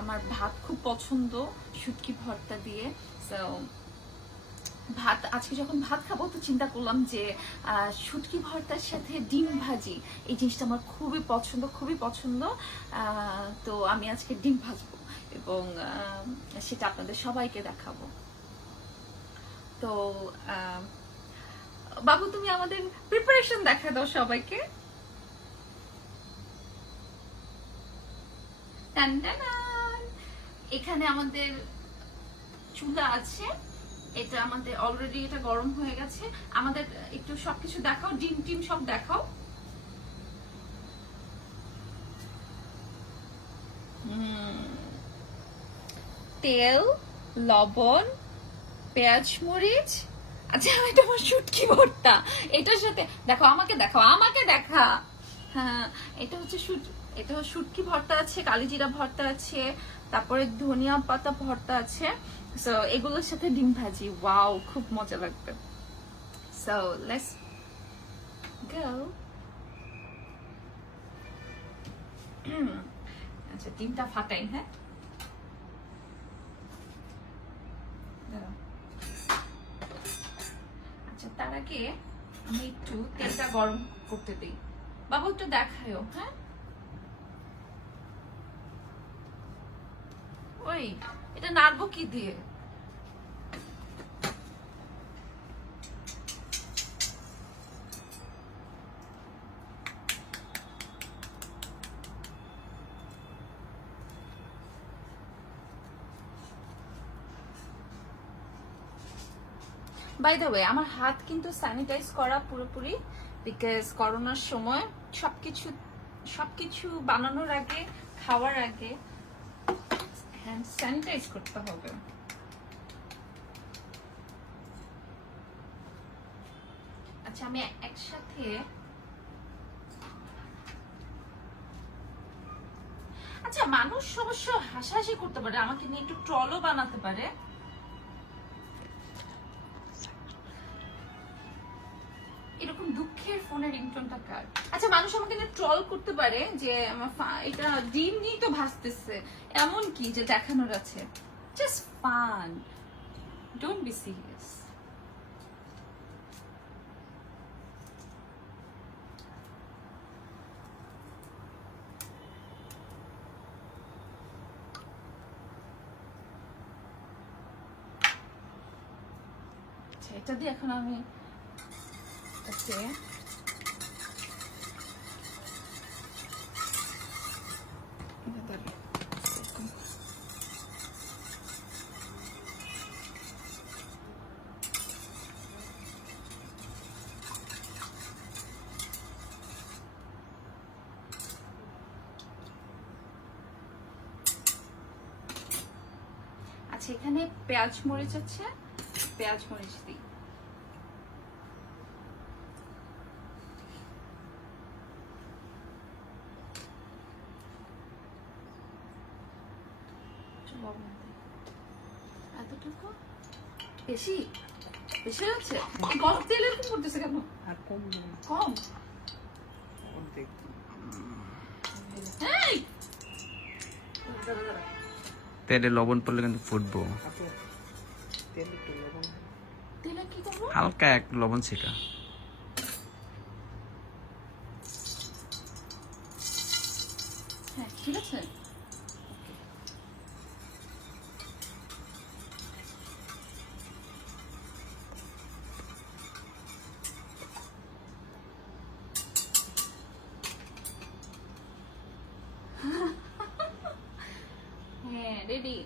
আমার ভাত খুব পছন্দ শুটকি ভর্তা দিয়ে। সো ভাত আজকে যখন ভাত খাবো তো চিন্তা করলাম যে শুটকি ভর্তার সাথে ডিম ভাজি, এই জিনিসটা আমার খুবই পছন্দ, খুবই পছন্দ। তো আমি আজকে ডিম ভাজবো এবং সেটা আপনাদের সবাইকে দেখাবো। তো বাবু তুমি আমাদের প্রিপারেশন দেখা দাও সবাইকে। এখানে আমাদের চুলা আছে, এটা আমাদের অলরেডি এটা গরম হয়ে গেছে। আমাদের একটু সবকিছু দেখাও, ডিম টিম সব দেখাও। তেল, লবণ, পেঁয়াজ মরিচ। আচ্ছা এটা আমার শুটকি ভর্তা, এটার সাথে দেখো, আমাকে দেখাও, আমাকে দেখা। হ্যাঁ এটা হচ্ছে এটা শুটকি ভর্তা আছে, কালিজিরা ভর্তা আছে, তারপরে ধনিয়া পাতা ভর্তা আছে। সো এগুলোর সাথে ডিম ভাজি, ওয়াও খুব মজা লাগবে। So let's go. আচ্ছা ডিমটা ফাটাই। হ্যাঁ আচ্ছা, তার আগে আমি একটু তেলটা গরম করতে দিই। বাবু একটু দেখায়ও। হ্যাঁ ওই এটা নাড়বো কি দিয়ে? বাই দ্য ওয়ে আমার হাত কিন্তু স্যানিটাইজ করা পুরোপুরি, বিকজ করোনার সময় সবকিছু সবকিছু বানানোর আগে, খাওয়ার আগে হ্যান্ড স্যানিটাইজ করতে হবে। আচ্ছা আমি একসাথে আচ্ছা মানুষ অবশ্য হাসাহাসি করতে পারে, আমাকে নিয়ে একটু ট্রলও বানাতে পারে। এরকম দুঃখের ফোনের রিংটোনটা কার? আচ্ছা মানুষ আমাকে নিয়ে ট্রল করতে পারে যে এটা ডিম নিয়ে তো ভাসতেছে, এমন কি যে দেখানোর আছে। Just fun, don't be serious. এটা দিয়ে এখন আমি আচ্ছা এখানে পেঁয়াজ মরিচ আছে, পেঁয়াজ মরিচ দিই। এতটুকু বেশি বেশি হচ্ছে? কম তেল এরকম করতেছে কেন? আর কম কম তেলে লবণ পড়লে কিন্তু ফুটবো। হালকা এক লবণ ছিটা। হ্যাঁ ঠিক আছে। হ্যাঁ রেডি।